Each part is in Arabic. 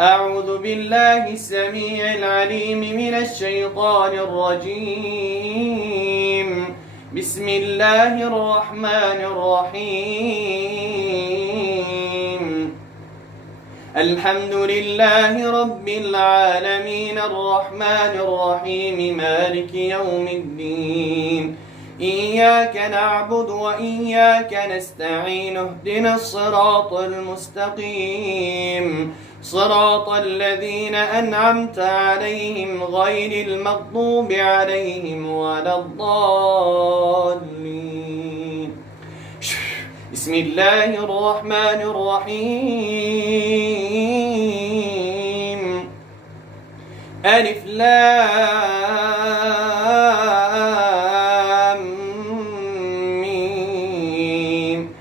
أعوذ بالله السميع العليم من الشيطان الرجيم. بسم الله الرحمن الرحيم. الحمد لله رب العالمين الرحمن الرحيم مالك يوم الدين. إياك نعبد وإياك نستعين اهدنا الصراط المستقيم صراط الذين أنعمت عليهم غير المغضوب عليهم ولا الضالين. بسم الله الرحمن الرحيم. ألف لام ميم.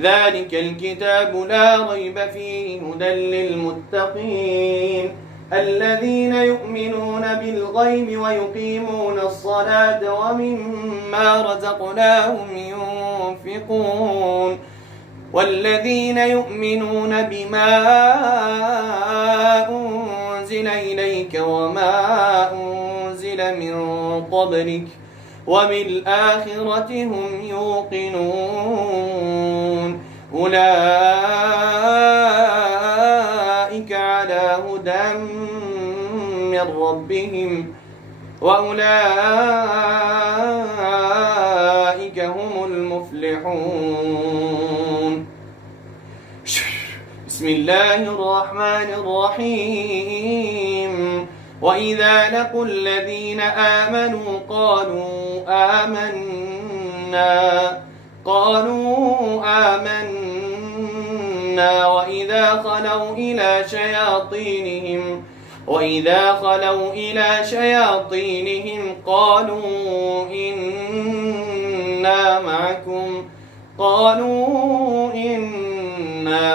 ذلك الكتاب لا ريب فيه هدى للمتقين الذين يؤمنون بالغيب ويقيمون الصلاة ومما رزقناهم ينفقون والذين يؤمنون بما أنزل إليك وما أنزل من قبلك وبالآخرة هم يوقنون أولئك على هدى من ربهم وأولئك هم المفلحون. بسم الله الرحمن الرحيم. وإذا لقوا الذين آمنوا قالوا آمنا وإذا خلوا إلى شياطينهم قالوا إنا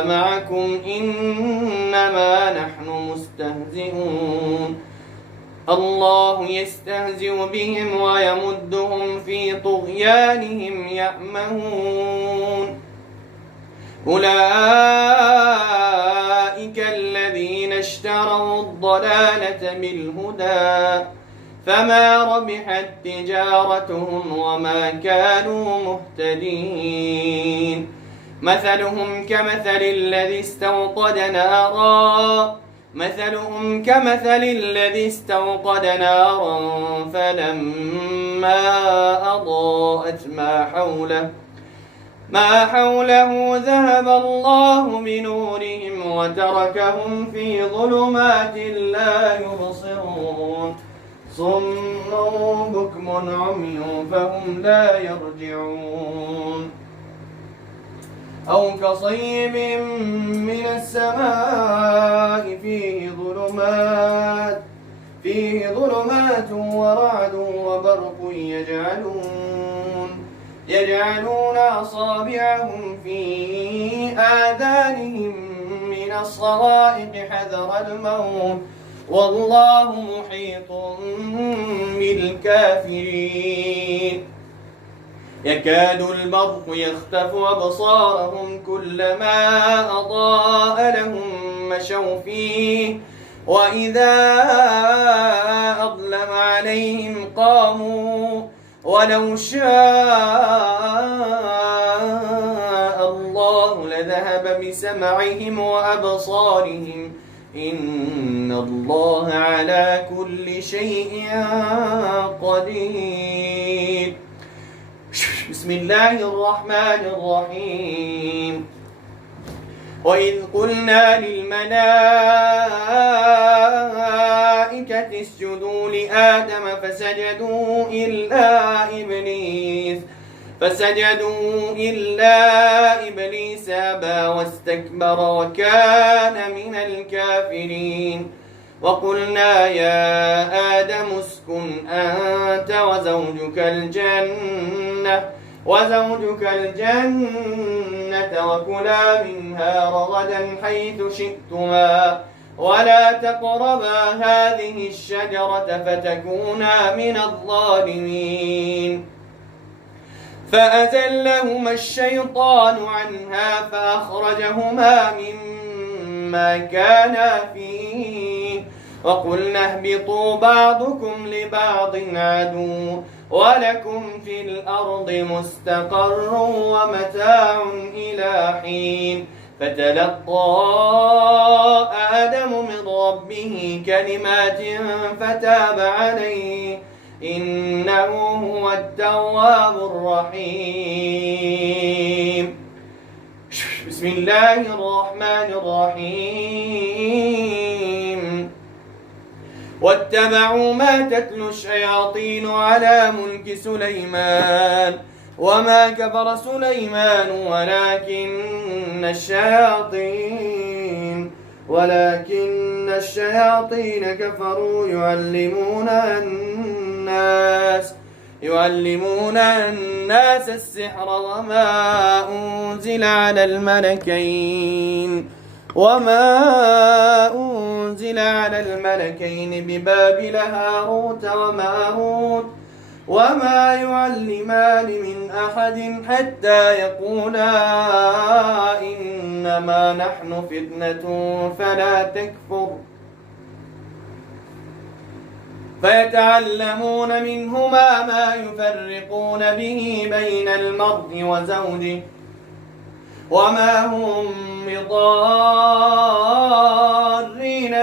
معكم إنما نحن مستهزئون. الله يستهزئ بهم ويمدهم في طغيانهم يعمهون. أولئك الذين اشتروا الضلالة بالهدى فما ربحت تجارتهم وما كانوا مهتدين. مثلهم كمثل الذي استوقد نارا فلما أضاءت ما حوله ذهب الله بنورهم وتركهم في ظلمات لا يبصرون. صم بكم عمي فهم لا يرجعون. أو كصيب من السماء فيه ظلمات ورعد وبرق يجعلون أصابعهم في آذانهم من الصواعق حذر الموت والله محيط بالكافرين. يكاد البرق يخطف أبصارهم كلما أضاء لهم مشوا فيه وإذا أظلم عليهم قاموا ولو شاء الله لذهب بسمعهم وأبصارهم إن الله على كل شيء قدير. بسم الله الرحمن الرحيم. وإذ قلنا للملائكة اسجدوا لآدم فسجدوا إلا إبليس أبى واستكبر وكان من الكافرين. وقلنا يا آدم اسكن أنت وزوجك الجنة وكلا منها رغدا حيث شئتما ولا تقربا هذه الشجرة فتكونا من الظالمين. فأزلهما الشيطان عنها فأخرجهما ما كانا فيه وقلنا اهبطوا بعضكم لبعض عدو ولكم في الأرض مستقر ومتاع إلى حين فتلقى آدم من ربه كلمات فتاب عليه إنه هو التواب الرحيم. بسم الله الرحمن الرحيم. واتبعوا ما تتلو الشياطين على ملك سليمان وما كفر سليمان ولكن الشياطين كفروا يعلمون الناس السحر وما أنزل على الملكين ببابل هاروت وماروت وما يعلمان من أحد حتى يقولا إنما نحن فتنة فلا تكفر فيتعلمون منهما ما يفرقون به بين المرء وزوجه وما هم بضارين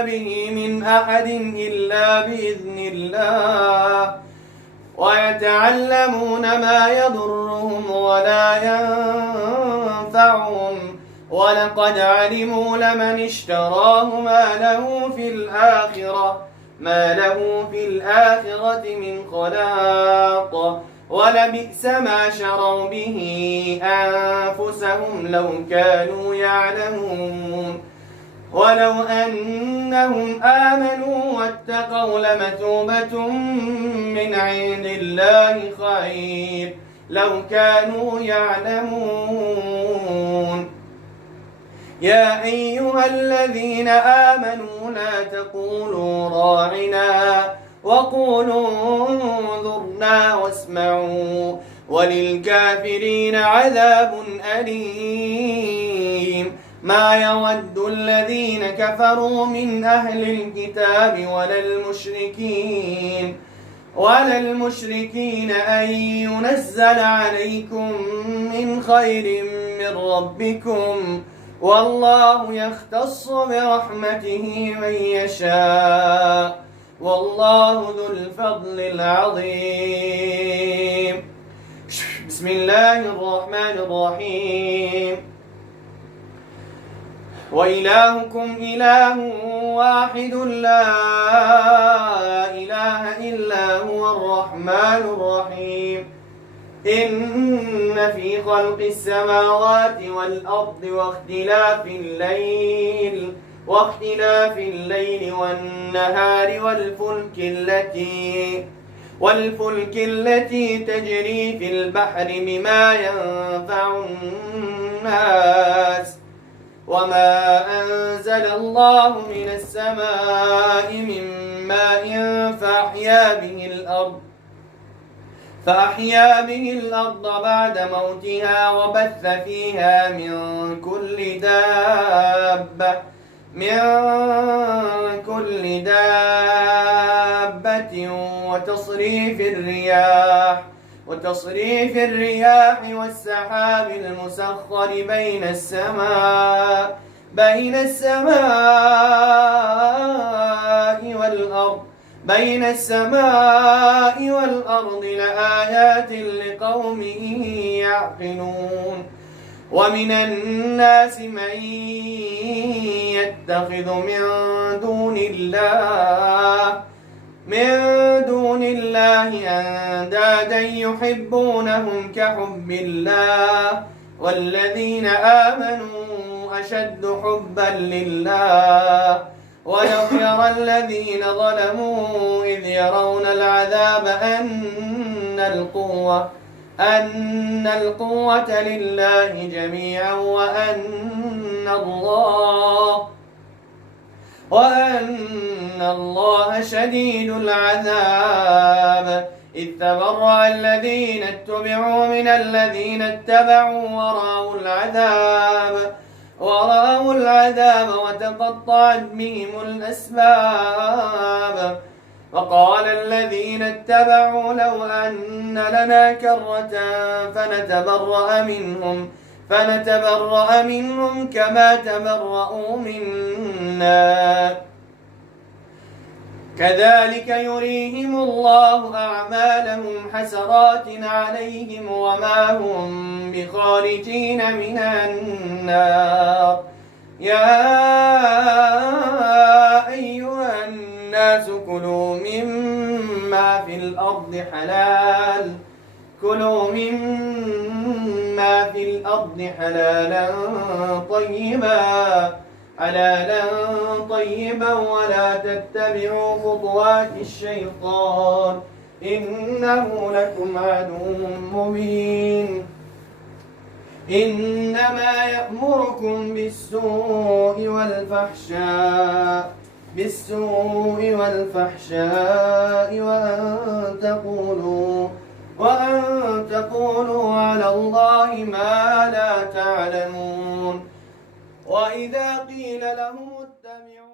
به من أحد إلا بإذن الله ويتعلمون ما يضرهم ولا ينفعهم ولقد علموا لمن اشتراه ما له في الآخرة من خلاق ولبئس ما شروا به أنفسهم لو كانوا يعلمون ولو أنهم آمنوا واتقوا لمثوبة من عند الله خير لو كانوا يعلمون. يا أيها الذين آمنوا لا تقولوا راعنا وقولوا انظرنا واسمعوا وللكافرين عذاب أليم. ما يود الذين كفروا من أهل الكتاب ولا المشركين أن ينزل عليكم من خير من ربكم والله يختص برحمته من يشاء والله ذو الفضل العظيم. بسم الله الرحمن الرحيم. وإلهكم إله واحد لا إله إلا هو الرحمن الرحيم. إن في خلق السماوات والأرض واختلاف الليل والنهار والفلك التي تجري في البحر بما ينفع الناس وما أنزل الله من السماء من ماء فأحيا به الأرض بعد موتها وبث فيها من كل دابة وتصريف الرياح والسحاب المسخر بين السماء والأرض لآيات لقوم يعقلون. ومن الناس من يتخذ من دون الله أندادا يحبونهم كحب الله والذين آمنوا أشد حبا لله ولو يرى الذين ظلموا إذ يرون العذاب أن القوة لله جميعا وأن الله شديد العذاب. إذ تبرأ الذين اتبعوا من الذين اتبعوا ورأوا العذاب ورأوا العذاب وتقطعت بهم الأسباب. وقال الذين اتبعوا لو أن لنا كرة فنتبرأ منهم كما تبرأوا منا كذلك يريهم الله أعمالهم حسرات عليهم وما هم بخارجين من النار. يا أيها الناس كلوا مما في الأرض حلالا طيبا ولا تتبعوا خطوات الشيطان إنه لكم عدو مبين. إنما يأمركم بالسوء والفحشاء وأن تقولوا على الله ما لا تعلمون. وإذا قيل لهم اتبعوا